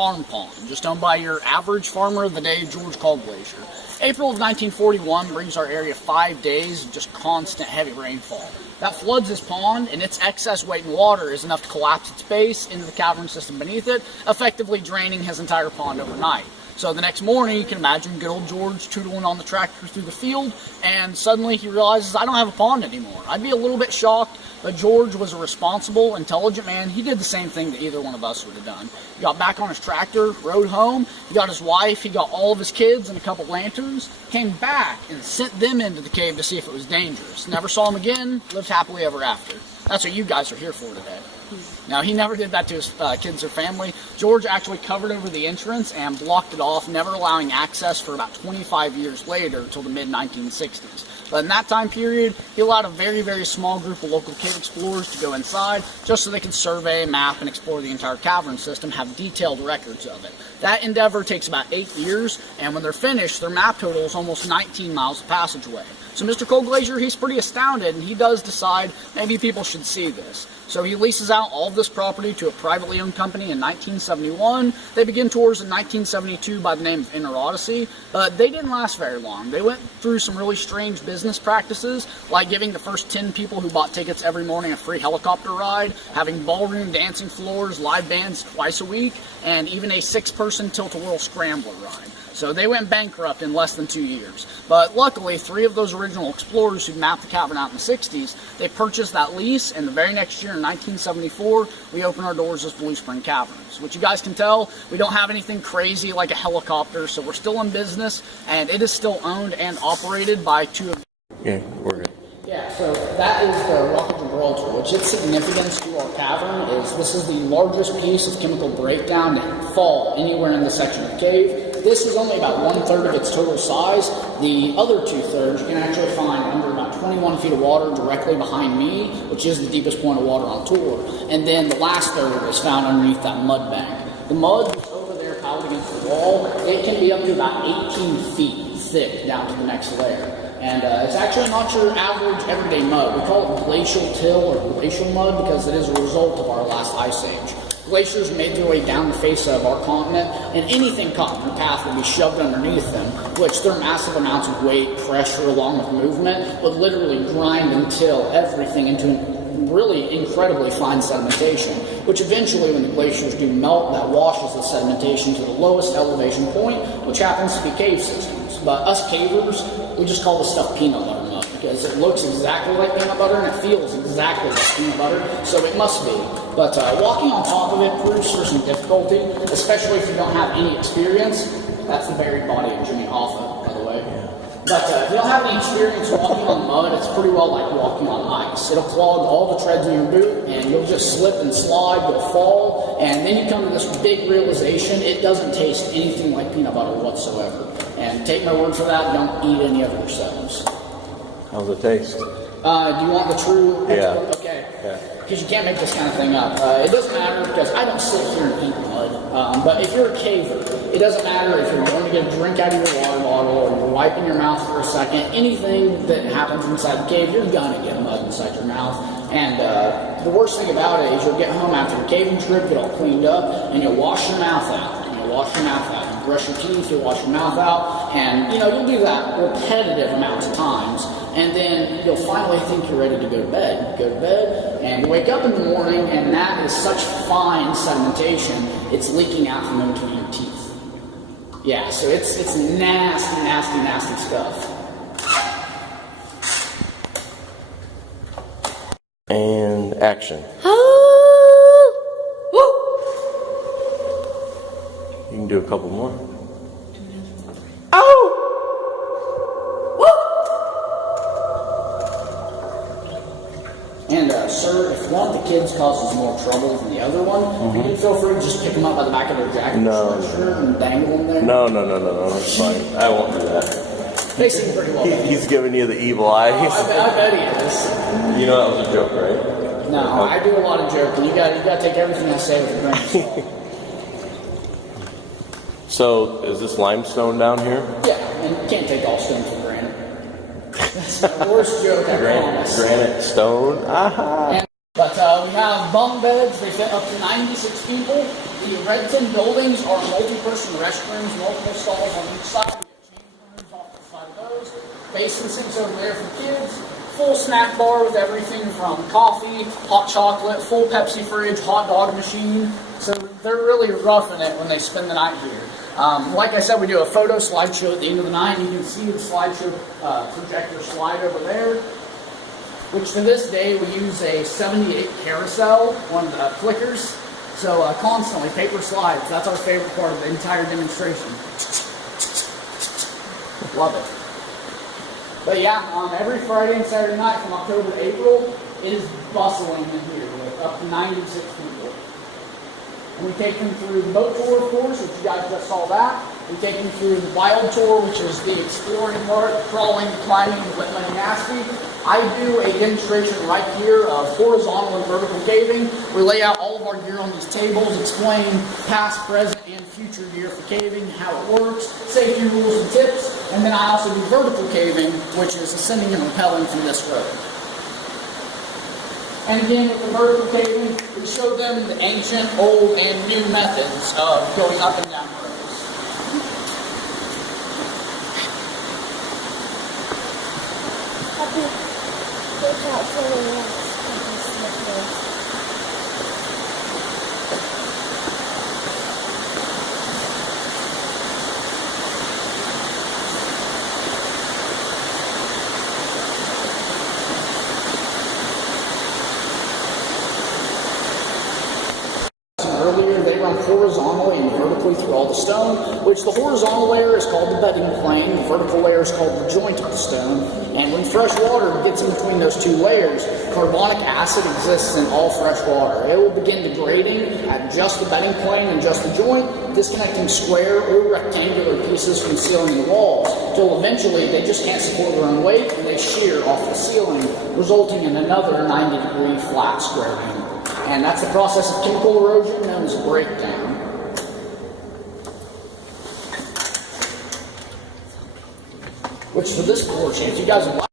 farm pond, just owned by your average farmer of the day, George Glacier. April of 1941 brings our area 5 days of just constant heavy rainfall. That floods this pond, and its excess weight in water is enough to collapse its base into the cavern system beneath it, effectively draining his entire pond overnight. So the next morning, you can imagine good old George tootling on the tractor through the field, and suddenly he realizes, I don't have a pond anymore. I'd be a little bit shocked, but George was a responsible, intelligent man. He did the same thing that either one of us would have done. He got back on his tractor, rode home, he got his wife, he got all of his kids and a couple lanterns, came back and sent them into the cave to see if it was dangerous. Never saw him again, lived happily ever after. That's what you guys are here for today. Now, he never did that to his kids or family. George actually covered over the entrance and blocked it off, never allowing access for about 25 years later, until the mid-1960s. But in that time period, he allowed a very, very small group of local cave explorers to go inside, just so they could survey, map, and explore the entire cavern system, have detailed records of it. That endeavor takes about 8 years, and when they're finished, their map total is almost 19 miles of passageway. So Mr. Glacier, he's pretty astounded, and he does decide maybe people should see this. So he leases out all of this property to a privately owned company in 1971. They begin tours in 1972 by the name of Inner Odyssey, but they didn't last very long. They went through some really strange business practices, like giving the first 10 people who bought tickets every morning a free helicopter ride, having ballroom dancing floors, live bands twice a week, and even a 6-person tilt-a-whirl scrambler ride. So they went bankrupt in less than 2 years. But luckily, 3 of those original explorers who mapped the cavern out in the 60s, they purchased that lease, and the very next year in 1974, we opened our doors as Bluespring Caverns. Which you guys can tell, we don't have anything crazy like a helicopter, so we're still in business, and it is still owned and operated by 2 of. Yeah, we're good. Yeah, so that is the Rock of Gibraltar, which its significance to our cavern is this is the largest piece of chemical breakdown to fall anywhere in the section of the cave. This is only about 1/3 of its total size. The other 2/3 you can actually find under about 21 feet of water directly behind me, which is the deepest point of water on tour. And then the last third is found underneath that mud bank. The mud that's over there piled against the wall, it can be up to about 18 feet thick down to the next layer. And it's actually not your average everyday mud. We call it glacial till or glacial mud because it is a result of our last ice age. Glaciers made their way down the face of our continent, and anything caught in their path would be shoved underneath them, which their massive amounts of weight, pressure, along with movement, would literally grind and till everything into really incredibly fine sedimentation, which eventually, when the glaciers do melt, that washes the sedimentation to the lowest elevation point, which happens to be cave systems. But us cavers, we just call this stuff peanut butter mud, because it looks exactly like peanut butter and it feels exactly like peanut butter, so it must be. But walking on top of it proves for some difficulty, especially if you don't have any experience. That's the buried body of Jimmy Hoffa, by the way. But if you don't have any experience walking on mud, it's pretty well like walking on ice. It'll clog all the treads in your boot, and you'll just slip and slide, you'll fall, and then you come to this big realization, it doesn't taste anything like peanut butter whatsoever. And take my word for that, don't eat any of it yourselves. How's it taste? Do you want the true? Yeah. Okay. Yeah. Because you can't make this kind of thing up. It doesn't matter because I don't sit here and eat mud. But if you're a caver, it doesn't matter if you're going to get a drink out of your water bottle or you're wiping your mouth for a second. Anything that happens inside the cave, you're going to get mud inside your mouth. And the worst thing about it is you'll get home after the caving trip, get all cleaned up, and you'll wash your mouth out. And you'll wash your mouth out. You brush your teeth, you'll wash your mouth out. And, you'll do that repetitive amounts of times. And then you'll finally think you're ready to go to bed. Go to bed, and you wake up in the morning, and that is such fine sedimentation, it's leaking out from in between your teeth. Yeah, so it's nasty, nasty, nasty stuff. And action. You can do a couple more. And, sir, if one of the kids causes more trouble than the other one, you can feel free to just pick them up by the back of their jacket and dangle them there. No, it's fine. I won't do that. They seem pretty well. He's giving you the evil eye. I bet he is. You know that was a joke, right? No, I do a lot of joking. You got to take everything I say with a grain of salt. So, is this limestone down here? Yeah, and you can't take all stone for granted. That's the worst joke I promise. Granite stone? Aha! And But we have bunk beds. They fit up to 96 people. The red tin buildings are multi-person restrooms, multiple stalls on each side. We get change rooms off the side of those. Basin sinks over there for kids. Full snack bar with everything from coffee, hot chocolate, full Pepsi fridge, hot dog machine. So they're really roughing it when they spend the night here. Like I said, we do a photo slideshow at the end of the night. You can see the slideshow projector slide over there, which to this day we use a 78 carousel, one of the clickers. So constantly, paper slides. That's our favorite part of the entire demonstration. Love it. But yeah, every Friday and Saturday night from October to April, it is bustling in here with up to 96 people. And we take them through the boat tour, of course, which you guys just saw that. We take them through the wild tour, which is the exploring part, crawling, climbing, wetland and nasty. I do a demonstration right here of horizontal and vertical caving. We lay out all of our gear on these tables, explain past, present, and future gear for caving, how it works, safety rules and tips, and then I also do vertical caving, which is ascending and rappelling from this road. And again, with the vertical caving, we show them the ancient, old, and new methods of going up and down roads. Look out for the rocks. Earlier, they run horizontally and vertically through all the stone, which the horizontal layer is called the bedding plane, the vertical layer is called the joint of the stone, and when fresh water gets in between those two layers, carbonic acid exists in all fresh water. It will begin degrading at just the bedding plane and just the joint, disconnecting square or rectangular pieces from ceiling and walls, until eventually they just can't support their own weight and they shear off the ceiling, resulting in another 90-degree flat square angle. And that's the process of chemical erosion known as breakdown. Which for this portion, if you guys would like